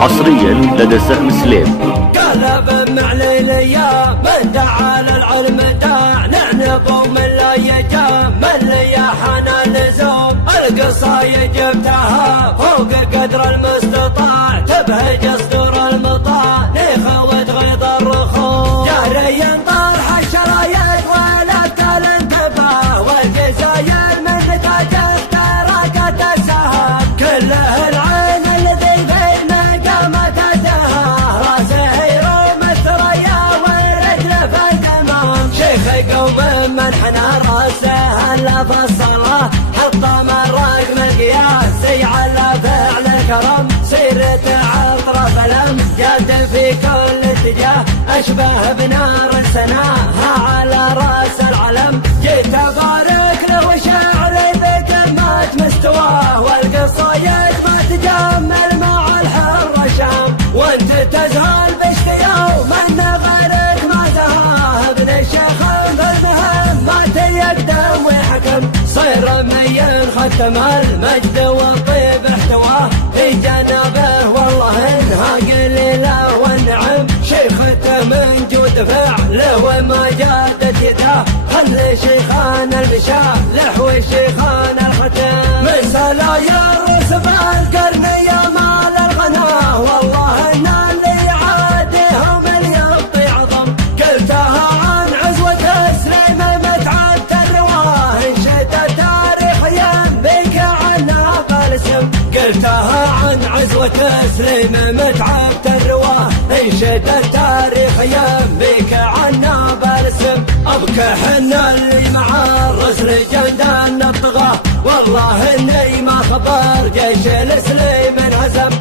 حصريا لدى سهم سليم. قلب معليل يا من دعا للعلم داع، نعنب ومن لا يجا من لي حنا اللزوم. القصايد جبتها فوق قدر المستطاع، تبهج صدور المطاع لخوة غيظ الرخوم. جاري طرح الشرايط ولبت الانتباه، والجزاير من نتاج اختراقات السهام. كله العين الذي بين قامت الدهر، راسه يروم الثريا والرجل في التمام. شيخ قوم من حنى راسه الا في الصلاه، حطم الرقم القياس على فعل الكرم. سيرة عطر فلم جاد في كل اتجاه، اشبه بنار سناها على راس العلم. جيت ابارك له وشعري بقمة مستواه، والقصايد ما تجمل مع الحر شام. وانت تزهل باشتياق من غيرك ما زهاه، ابن الشيخ بالمهم ما تيقدم ويحكم. صير مين ختم المجد والطيب احتواه، في جنبه والله انها قليله والنعم. شيخته من جود فعله وما جادت يده، خل شيخان المشاه لحو الشيخان الختم. من سلايا الرسم القرن يا مال الغناه، والله ان اللي عاديهم اللي يبطي عظم. قلتها عن عزوة سليم متعبت الرواه، انشد التاريخ ينبيك عنا بالاسم. قلتها عن عزوة سليم متعبت الرواه، انشد التاريخ ينبيك عنا بالاسم. ابك حنا اللي مع الرسل جندان الطغاه، والله اني ما خبر جيش السليم انهزم.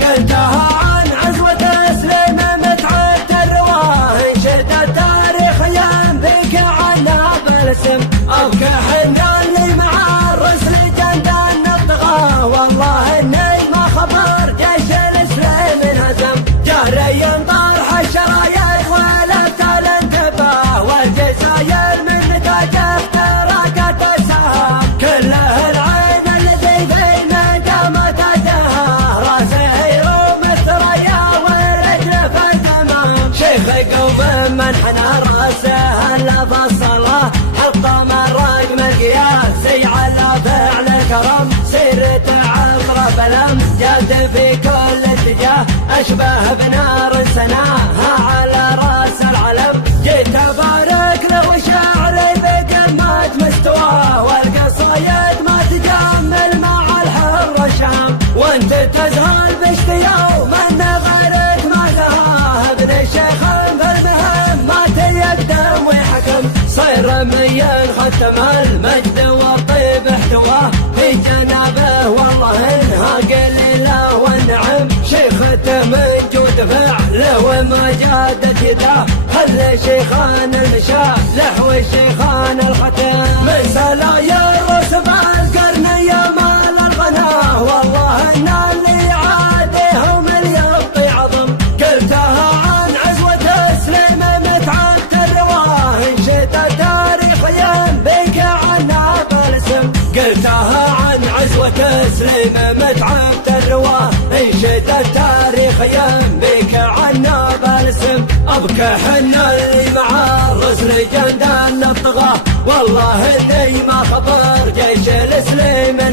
قلتها عن عزوة سليم متعبت الرواه، انشد التاريخ ينبيك عنا بالاسم. ابك حنا اللي مع الرسل جندان الطغاه، والله اني ما خبر جيش السليم انهزم. جاري طرح الشرايط ولبت الانتباه، والجزاير من نتاج اختراقات السهام. كله العين الذي بين قامت الدهر، راسه يروم الثريا والرجل في التمام. شيخ قوم من حنى راسه الا في الصلاه، حطم الرقم القياسي على فعل الكرم. سيرة عطر فلم جاد في كل اتجاه، اشبه بنار سناها على راس العلم. جيت ابارك له وشعري بقمة مستواه، والقصايد ما تجمل مع الحر شام. وانت تزهل باشتياق من غيرك ما زهاه، ابن الشيخ بالمهم ما تيقدم ويحكم. صير مين ختم المجد والطيب احتواه، في جنبه والله انها قليله والنعم. شيخته من جود فعله وما جادت يده، خل شيخان المشاه لحو الشيخان الختم. من سلايا الرسم القرن يا مال الغناه، والله ان اللي عاديهم اللي يبطي عظم. قلتها عن عزوة سليم متعبت الرواه، انشد التاريخ ينبيك عنا بالاسم. قلتها عن عزوة سليم متعبت الرواه، انشد التاريخ ينبيك عنا بالاسم. ابك حنا اللي مع الرسل جندان الطغاه، والله اني ما خبر جيش السليم